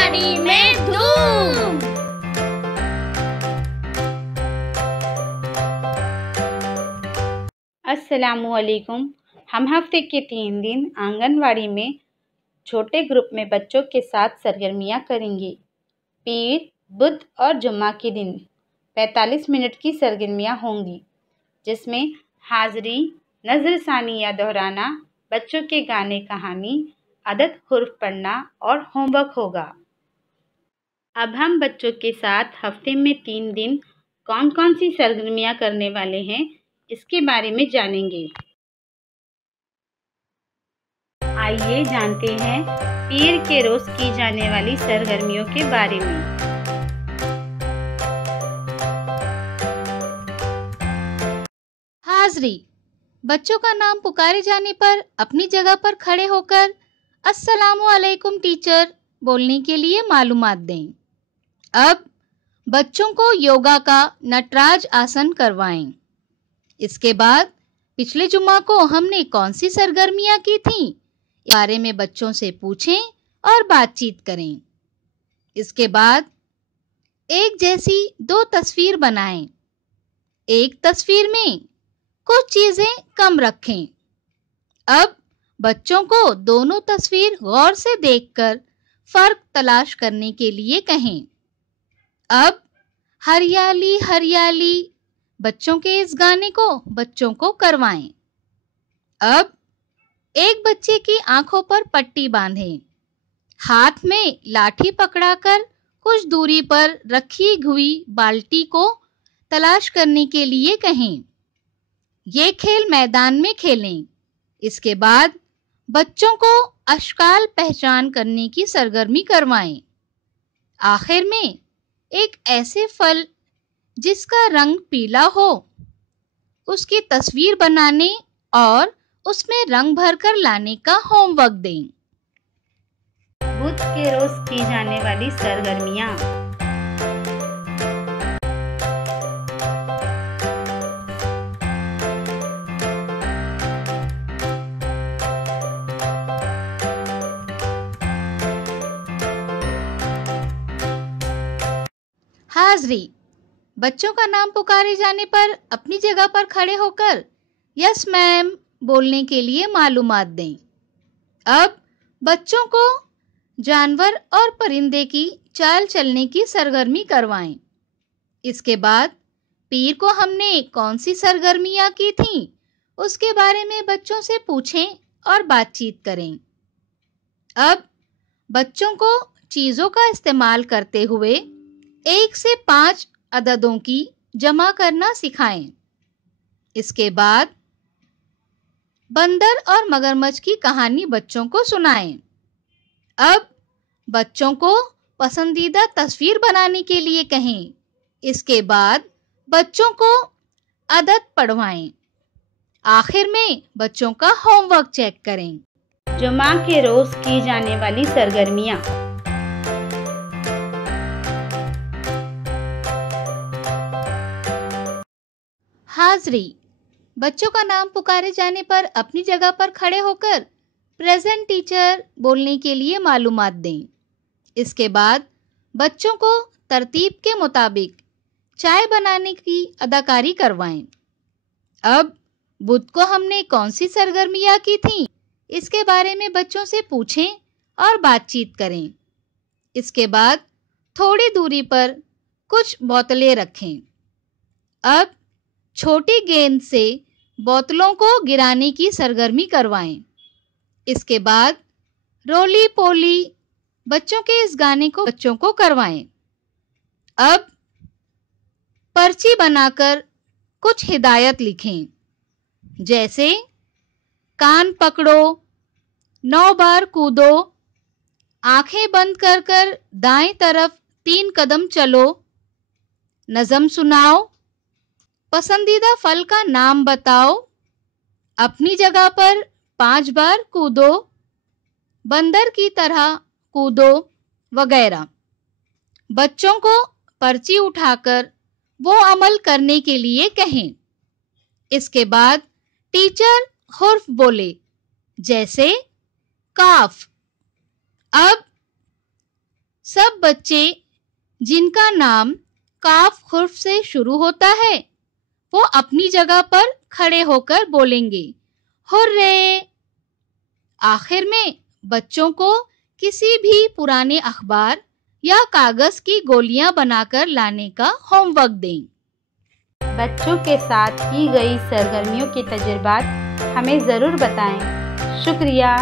आंगनवाड़ी में धूम। अस्सलामुअलैकुम। हम हफ्ते के 3 दिन आंगनवाड़ी में छोटे ग्रुप में बच्चों के साथ सरगर्मियाँ करेंगे। पीर, बुध और जुम्मा के दिन 45 मिनट की सरगर्मियाँ होंगी, जिसमें हाज़री, नज़रसानी या दोहराना, बच्चों के गाने कहानी, अदद हुर्फ पढ़ना और होमवर्क होगा। अब हम बच्चों के साथ हफ्ते में 3 दिन कौन कौन सी सरगर्मियाँ करने वाले हैं, इसके बारे में जानेंगे। आइए जानते हैं पीर के रोज़ की जाने वाली सरगर्मियों के बारे में। हाज़री, बच्चों का नाम पुकारे जाने पर अपनी जगह पर खड़े होकर अस्सलामु अलैकुम टीचर बोलने के लिए मालूमात दें। अब बच्चों को योगा का नटराज आसन करवाएं। इसके बाद पिछले जुम्मा को हमने कौन सी सरगर्मियां की थीं, इस बारे में बच्चों से पूछें और बातचीत करें। इसके बाद एक जैसी 2 तस्वीर बनाएं। एक तस्वीर में कुछ चीजें कम रखें। अब बच्चों को दोनों तस्वीर गौर से देखकर फर्क तलाश करने के लिए कहें। अब हरियाली हरियाली बच्चों के इस गाने को बच्चों को करवाएं। अब एक बच्चे की आंखों पर पट्टी बांधें। हाथ में लाठी पकड़ाकर कुछ दूरी पर रखी हुई बाल्टी को तलाश करने के लिए कहें। ये खेल मैदान में खेलें। इसके बाद बच्चों को अशकाल पहचान करने की सरगर्मी करवाएं। आखिर में एक ऐसे फल जिसका रंग पीला हो, उसकी तस्वीर बनाने और उसमें रंग भरकर लाने का होमवर्क दें। बुध के रोज की जाने वाली सरगर्मियाँ। हाज़री, बच्चों का नाम पुकारे जाने पर अपनी जगह पर खड़े होकर यस मैम बोलने के लिए मालूमात दें। अब बच्चों को जानवर और परिंदे की चाल चलने की सरगर्मी करवाएं। इसके बाद पीर को हमने कौन सी सरगर्मियां की थीं, उसके बारे में बच्चों से पूछें और बातचीत करें। अब बच्चों को चीज़ों का इस्तेमाल करते हुए 1 से 5 अददों की जमा करना सिखाएं। इसके बाद बंदर और मगरमच्छ की कहानी बच्चों को सुनाएं। अब बच्चों को पसंदीदा तस्वीर बनाने के लिए कहें। इसके बाद बच्चों को अदद पढ़वाएं। आखिर में बच्चों का होमवर्क चेक करें। जुम्मा के रोज की जाने वाली सरगर्मियाँ। हाज़री, बच्चों का नाम पुकारे जाने पर अपनी जगह पर खड़े होकर प्रेजेंट टीचर बोलने के लिए मालूमात दें। इसके बाद बच्चों को तरतीब के मुताबिक चाय बनाने की अदाकारी करवाएं। अब बुध को हमने कौन सी सरगर्मियां की थीं, इसके बारे में बच्चों से पूछें और बातचीत करें। इसके बाद थोड़ी दूरी पर कुछ बोतलें रखें। अब छोटी गेंद से बोतलों को गिराने की सरगर्मी करवाएं। इसके बाद रोली पोली बच्चों के इस गाने को बच्चों को करवाएं। अब पर्ची बनाकर कुछ हिदायत लिखें, जैसे कान पकड़ो, 9 बार कूदो, आंखें बंद कर कर दाएं तरफ 3 कदम चलो, नज़म सुनाओ, पसंदीदा फल का नाम बताओ, अपनी जगह पर 5 बार कूदो, बंदर की तरह कूदो वगैरह। बच्चों को पर्ची उठाकर वो अमल करने के लिए कहें। इसके बाद टीचर हुर्फ बोले, जैसे काफ। अब सब बच्चे जिनका नाम काफ हुर्फ से शुरू होता है वो अपनी जगह पर खड़े होकर बोलेंगे हुर्रे। आखिर में बच्चों को किसी भी पुराने अखबार या कागज की गोलियां बनाकर लाने का होमवर्क दें। बच्चों के साथ की गई सरगर्मियों के तजुर्बात हमें ज़रूर बताएं। शुक्रिया।